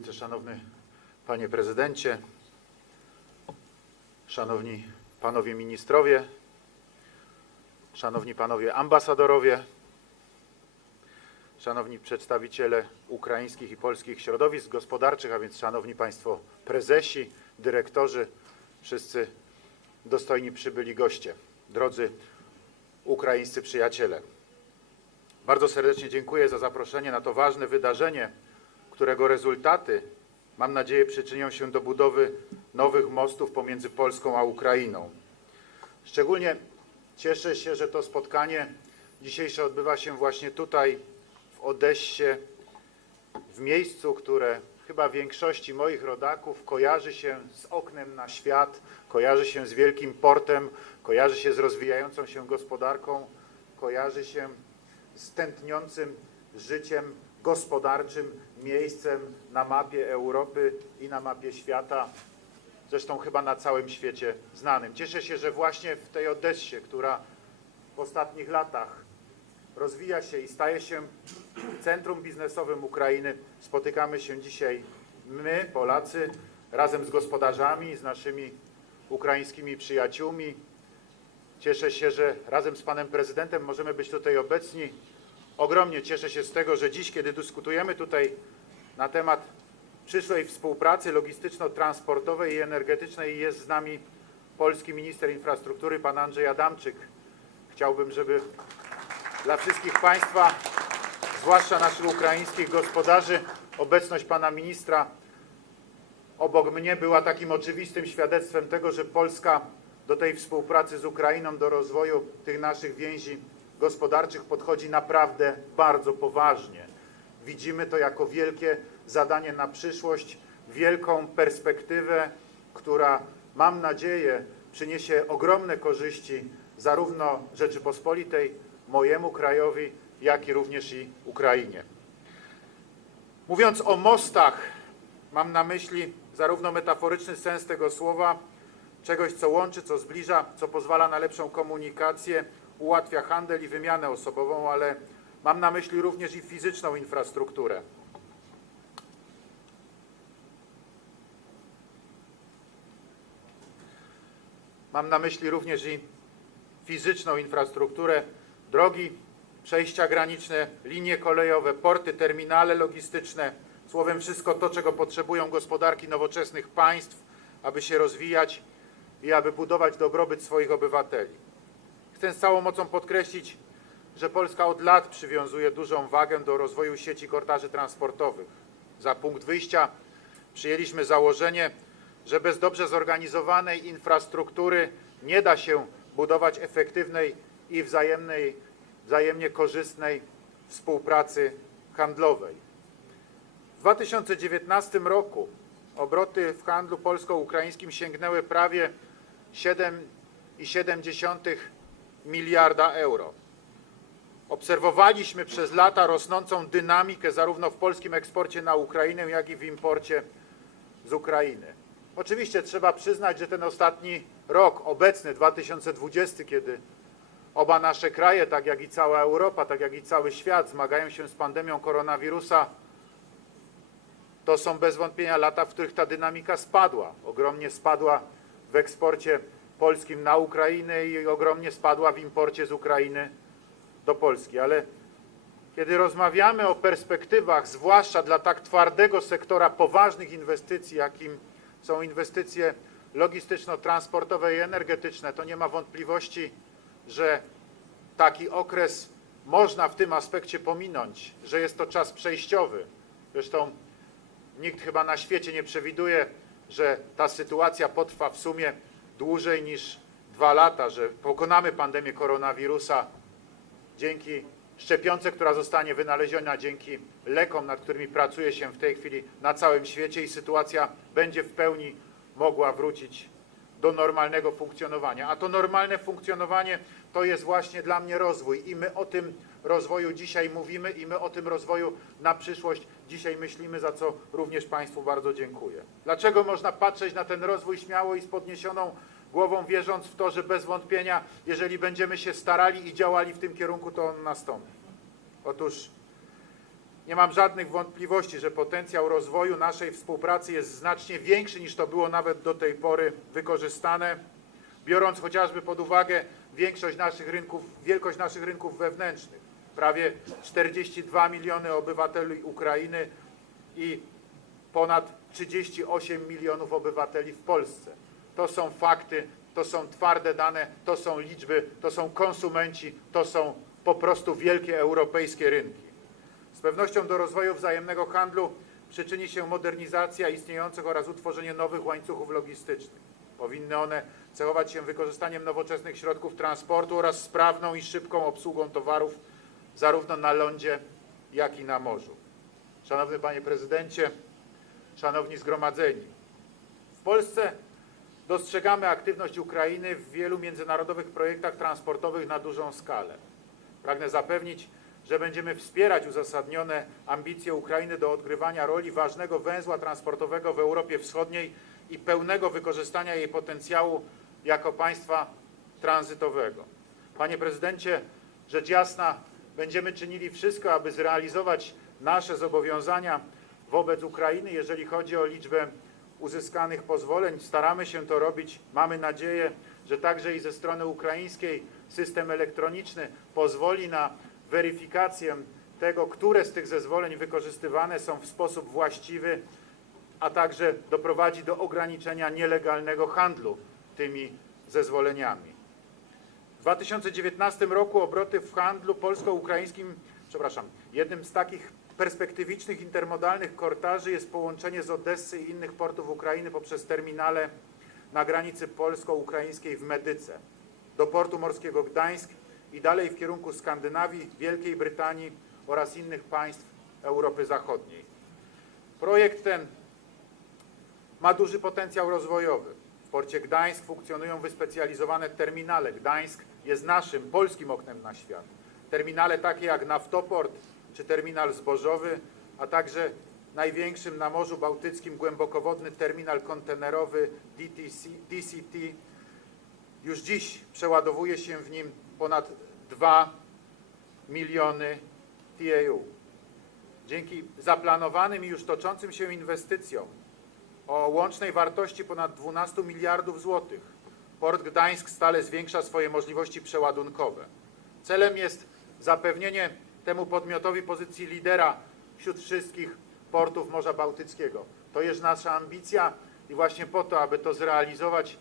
Wielce Szanowny Panie Prezydencie, Szanowni Panowie Ministrowie, Szanowni Panowie Ambasadorowie, Szanowni Przedstawiciele ukraińskich i polskich środowisk gospodarczych, a więc Szanowni Państwo Prezesi, Dyrektorzy, wszyscy dostojni przybyli goście, drodzy ukraińscy przyjaciele. Bardzo serdecznie dziękuję za zaproszenie na to ważne wydarzenie, którego rezultaty, mam nadzieję, przyczynią się do budowy nowych mostów pomiędzy Polską a Ukrainą. Szczególnie cieszę się, że to spotkanie dzisiejsze odbywa się właśnie tutaj, w Odessie, w miejscu, które chyba większości moich rodaków kojarzy się z oknem na świat, kojarzy się z wielkim portem, kojarzy się z rozwijającą się gospodarką, kojarzy się z tętniącym życiem gospodarczym miejscem na mapie Europy i na mapie świata, zresztą chyba na całym świecie znanym. Cieszę się, że właśnie w tej Odessie, która w ostatnich latach rozwija się i staje się centrum biznesowym Ukrainy, spotykamy się dzisiaj my, Polacy, razem z gospodarzami, z naszymi ukraińskimi przyjaciółmi. Cieszę się, że razem z panem prezydentem możemy być tutaj obecni. Ogromnie cieszę się z tego, że dziś, kiedy dyskutujemy tutaj na temat przyszłej współpracy logistyczno-transportowej i energetycznej, jest z nami polski minister infrastruktury, pan Andrzej Adamczyk. Chciałbym, żeby dla wszystkich Państwa, zwłaszcza naszych ukraińskich gospodarzy, obecność pana ministra obok mnie była takim oczywistym świadectwem tego, że Polska do tej współpracy z Ukrainą, do rozwoju tych naszych więzi gospodarczych podchodzi naprawdę bardzo poważnie. Widzimy to jako wielkie zadanie na przyszłość, wielką perspektywę, która mam nadzieję przyniesie ogromne korzyści zarówno Rzeczypospolitej, mojemu krajowi, jak i również i Ukrainie. Mówiąc o mostach, mam na myśli zarówno metaforyczny sens tego słowa, czegoś, co łączy, co zbliża, co pozwala na lepszą komunikację, ułatwia handel i wymianę osobową, ale mam na myśli również i fizyczną infrastrukturę. Mam na myśli również i fizyczną infrastrukturę, drogi, przejścia graniczne, linie kolejowe, porty, terminale logistyczne, słowem wszystko to, czego potrzebują gospodarki nowoczesnych państw, aby się rozwijać i aby budować dobrobyt swoich obywateli. Chcę z całą mocą podkreślić, że Polska od lat przywiązuje dużą wagę do rozwoju sieci korytarzy transportowych. Za punkt wyjścia przyjęliśmy założenie, że bez dobrze zorganizowanej infrastruktury nie da się budować efektywnej i wzajemnej, wzajemnie korzystnej współpracy handlowej. W 2019 roku obroty w handlu polsko-ukraińskim sięgnęły prawie 7,7 miliarda euro. Obserwowaliśmy przez lata rosnącą dynamikę zarówno w polskim eksporcie na Ukrainę, jak i w imporcie z Ukrainy. Oczywiście trzeba przyznać, że ten ostatni rok, obecny 2020, kiedy oba nasze kraje, tak jak i cała Europa, tak jak i cały świat zmagają się z pandemią koronawirusa, to są bez wątpienia lata, w których ta dynamika spadła. Ogromnie spadła w eksporcie polskim na Ukrainę i ogromnie spadła w imporcie z Ukrainy do Polski. Ale kiedy rozmawiamy o perspektywach, zwłaszcza dla tak twardego sektora poważnych inwestycji, jakim są inwestycje logistyczno-transportowe i energetyczne, to nie ma wątpliwości, że taki okres można w tym aspekcie pominąć, że jest to czas przejściowy. Zresztą nikt chyba na świecie nie przewiduje, że ta sytuacja potrwa w sumie dłużej niż dwa lata, że pokonamy pandemię koronawirusa dzięki szczepionce, która zostanie wynaleziona, dzięki lekom, nad którymi pracuje się w tej chwili na całym świecie i sytuacja będzie w pełni mogła wrócić do normalnego funkcjonowania. A to normalne funkcjonowanie to jest właśnie dla mnie rozwój i my o tym rozwoju dzisiaj mówimy i my o tym rozwoju na przyszłość dzisiaj myślimy, za co również Państwu bardzo dziękuję. Dlaczego można patrzeć na ten rozwój śmiało i z podniesioną głową, wierząc w to, że bez wątpienia, jeżeli będziemy się starali i działali w tym kierunku, to on nastąpi? Otóż Nie mam żadnych wątpliwości, że potencjał rozwoju naszej współpracy jest znacznie większy niż to było nawet do tej pory wykorzystane, biorąc chociażby pod uwagę większość naszych rynków, wielkość naszych rynków wewnętrznych. Prawie 42 miliony obywateli Ukrainy i ponad 38 milionów obywateli w Polsce. To są fakty, to są twarde dane, to są liczby, to są konsumenci, to są po prostu wielkie europejskie rynki. Z pewnością do rozwoju wzajemnego handlu przyczyni się modernizacja istniejących oraz utworzenie nowych łańcuchów logistycznych. Powinny one cechować się wykorzystaniem nowoczesnych środków transportu oraz sprawną i szybką obsługą towarów zarówno na lądzie, jak i na morzu. Szanowny Panie Prezydencie, Szanowni Zgromadzeni, w Polsce dostrzegamy aktywność Ukrainy w wielu międzynarodowych projektach transportowych na dużą skalę. Pragnę zapewnić, że będziemy wspierać uzasadnione ambicje Ukrainy do odgrywania roli ważnego węzła transportowego w Europie Wschodniej i pełnego wykorzystania jej potencjału jako państwa tranzytowego. Panie prezydencie, rzecz jasna, będziemy czynili wszystko, aby zrealizować nasze zobowiązania wobec Ukrainy, jeżeli chodzi o liczbę uzyskanych pozwoleń. Staramy się to robić. Mamy nadzieję, że także i ze strony ukraińskiej system elektroniczny pozwoli na weryfikację tego, które z tych zezwoleń wykorzystywane są w sposób właściwy, a także doprowadzi do ograniczenia nielegalnego handlu tymi zezwoleniami. W 2019 roku obroty w handlu polsko-ukraińskim, przepraszam, jednym z takich perspektywicznych intermodalnych kortaży jest połączenie z Odessy i innych portów Ukrainy poprzez terminale na granicy polsko-ukraińskiej w Medyce do portu morskiego Gdańsk i dalej w kierunku Skandynawii, Wielkiej Brytanii oraz innych państw Europy Zachodniej. Projekt ten ma duży potencjał rozwojowy. W porcie Gdańsk funkcjonują wyspecjalizowane terminale. Gdańsk jest naszym polskim oknem na świat. Terminale takie jak Naftoport czy terminal zbożowy, a także największym na Morzu Bałtyckim głębokowodny terminal kontenerowy DTC, DCT. Już dziś przeładowuje się w nim ponad 2 miliony TEU. Dzięki zaplanowanym i już toczącym się inwestycjom o łącznej wartości ponad 12 miliardów złotych. Port Gdańsk stale zwiększa swoje możliwości przeładunkowe. Celem jest zapewnienie temu podmiotowi pozycji lidera wśród wszystkich portów Morza Bałtyckiego. To jest nasza ambicja i właśnie po to, aby to zrealizować,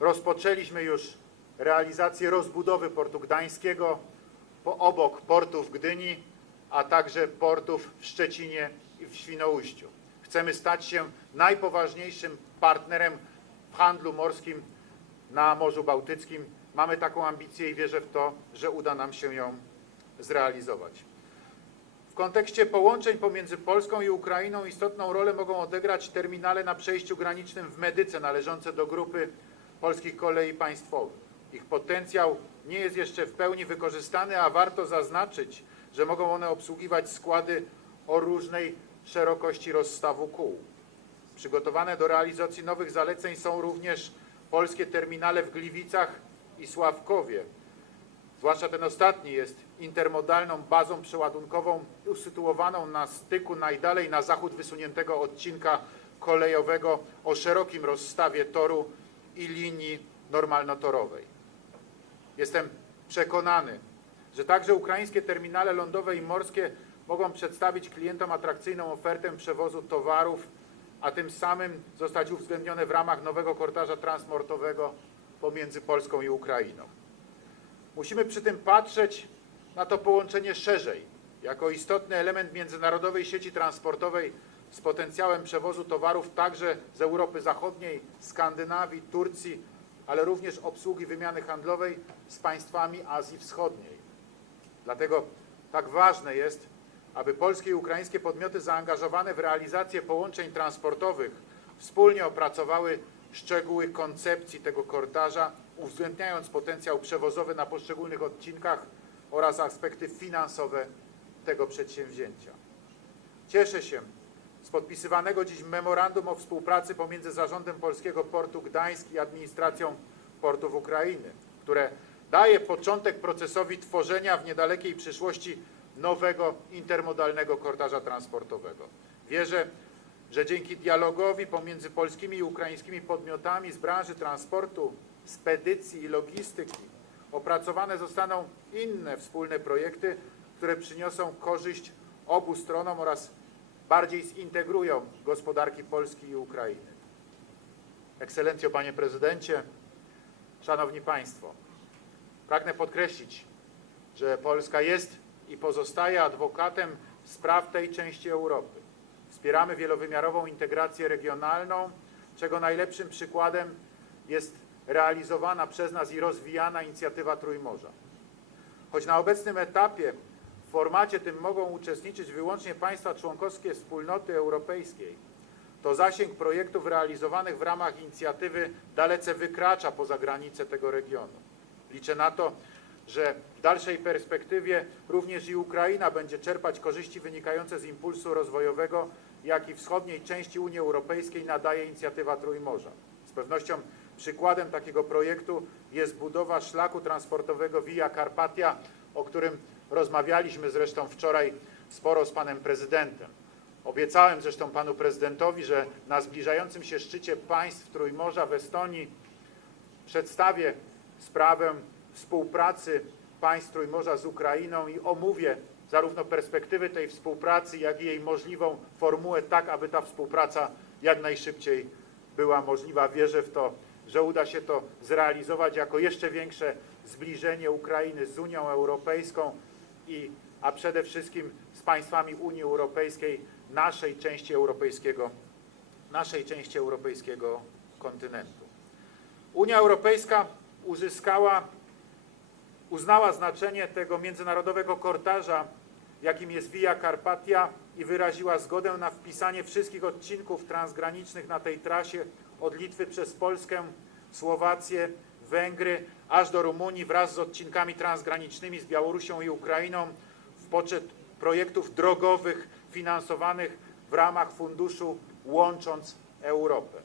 rozpoczęliśmy już realizację rozbudowy portu gdańskiego po obok portów Gdyni, a także portów w Szczecinie i w Świnoujściu. Chcemy stać się najpoważniejszym partnerem w handlu morskim na Morzu Bałtyckim. Mamy taką ambicję i wierzę w to, że uda nam się ją zrealizować. W kontekście połączeń pomiędzy Polską i Ukrainą istotną rolę mogą odegrać terminale na przejściu granicznym w Medyce należące do grupy polskich kolei państwowych. Ich potencjał nie jest jeszcze w pełni wykorzystany, a warto zaznaczyć, że mogą one obsługiwać składy o różnej szerokości rozstawu kół. Przygotowane do realizacji nowych zaleceń są również polskie terminale w Gliwicach i Sławkowie. Zwłaszcza ten ostatni jest intermodalną bazą przeładunkową usytuowaną na styku najdalej na zachód wysuniętego odcinka kolejowego o szerokim rozstawie toru i linii normalnotorowej. Jestem przekonany, że także ukraińskie terminale lądowe i morskie mogą przedstawić klientom atrakcyjną ofertę przewozu towarów, a tym samym zostać uwzględnione w ramach nowego kortaża transportowego pomiędzy Polską i Ukrainą. Musimy przy tym patrzeć na to połączenie szerzej, jako istotny element międzynarodowej sieci transportowej z potencjałem przewozu towarów także z Europy Zachodniej, Skandynawii, Turcji, ale również obsługi wymiany handlowej z państwami Azji Wschodniej. Dlatego tak ważne jest, aby polskie i ukraińskie podmioty zaangażowane w realizację połączeń transportowych wspólnie opracowały szczegóły koncepcji tego kortaża, uwzględniając potencjał przewozowy na poszczególnych odcinkach oraz aspekty finansowe tego przedsięwzięcia. Cieszę się z podpisywanego dziś memorandum o współpracy pomiędzy Zarządem Polskiego Portu Gdańsk i administracją portów Ukrainy, które daje początek procesowi tworzenia w niedalekiej przyszłości nowego intermodalnego korytarza transportowego. Wierzę, że dzięki dialogowi pomiędzy polskimi i ukraińskimi podmiotami z branży transportu, spedycji i logistyki opracowane zostaną inne wspólne projekty, które przyniosą korzyść obu stronom oraz bardziej zintegrują gospodarki Polski i Ukrainy. Ekscelencjo, panie prezydencie, szanowni państwo, pragnę podkreślić, że Polska jest i pozostaje adwokatem spraw tej części Europy. Wspieramy wielowymiarową integrację regionalną, czego najlepszym przykładem jest realizowana przez nas i rozwijana inicjatywa Trójmorza. Choć na obecnym etapie w formacie tym mogą uczestniczyć wyłącznie państwa członkowskie wspólnoty europejskiej, to zasięg projektów realizowanych w ramach inicjatywy dalece wykracza poza granice tego regionu. Liczę na to, że w dalszej perspektywie również i Ukraina będzie czerpać korzyści wynikające z impulsu rozwojowego, jaki wschodniej części Unii Europejskiej nadaje inicjatywa Trójmorza. Z pewnością przykładem takiego projektu jest budowa szlaku transportowego Via Carpatia, o którym rozmawialiśmy zresztą wczoraj sporo z panem prezydentem. Obiecałem zresztą panu prezydentowi, że na zbliżającym się szczycie państw Trójmorza w Estonii przedstawię sprawę współpracy państw Trójmorza z Ukrainą i omówię zarówno perspektywy tej współpracy, jak i jej możliwą formułę, tak aby ta współpraca jak najszybciej była możliwa. Wierzę w to, że uda się to zrealizować jako jeszcze większe zbliżenie Ukrainy z Unią Europejską i a przede wszystkim z państwami Unii Europejskiej, naszej części europejskiego, naszej części europejskiego kontynentu. Unia Europejska uzyskała, uznała znaczenie tego międzynarodowego korytarza, jakim jest Via Carpatia i wyraziła zgodę na wpisanie wszystkich odcinków transgranicznych na tej trasie od Litwy przez Polskę, Słowację, Węgry, aż do Rumunii wraz z odcinkami transgranicznymi z Białorusią i Ukrainą w poczet projektów drogowych finansowanych w ramach funduszu Łącząc Europę.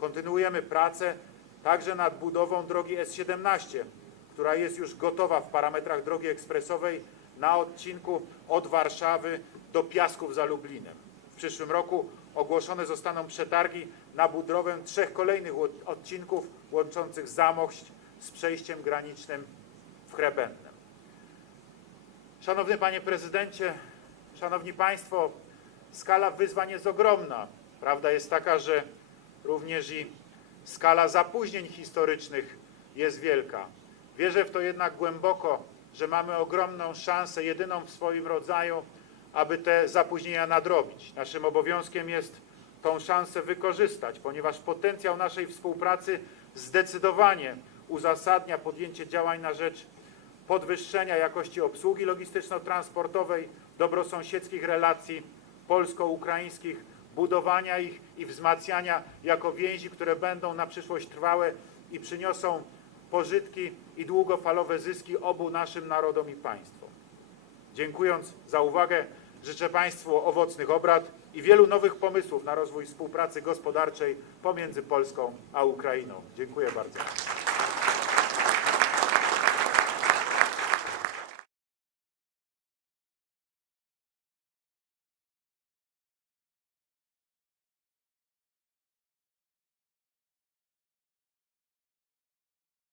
Kontynuujemy pracę także nad budową drogi S17, która jest już gotowa w parametrach drogi ekspresowej na odcinku od Warszawy do Piasków za Lublinem. W przyszłym roku ogłoszone zostaną przetargi na budowę trzech kolejnych odcinków łączących Zamość z przejściem granicznym w Chrebędnem. Szanowny Panie Prezydencie, Szanowni Państwo, skala wyzwań jest ogromna. Prawda jest taka, że również i skala zapóźnień historycznych jest wielka. Wierzę w to jednak głęboko, że mamy ogromną szansę, jedyną w swoim rodzaju, aby te zapóźnienia nadrobić. Naszym obowiązkiem jest tą szansę wykorzystać, ponieważ potencjał naszej współpracy zdecydowanie uzasadnia podjęcie działań na rzecz podwyższenia jakości obsługi logistyczno-transportowej, dobrosąsiedzkich relacji polsko-ukraińskich, budowania ich i wzmacniania jako więzi, które będą na przyszłość trwałe i przyniosą pożytki i długofalowe zyski obu naszym narodom i państwom. Dziękując za uwagę, życzę Państwu owocnych obrad i wielu nowych pomysłów na rozwój współpracy gospodarczej pomiędzy Polską a Ukrainą. Dziękuję bardzo.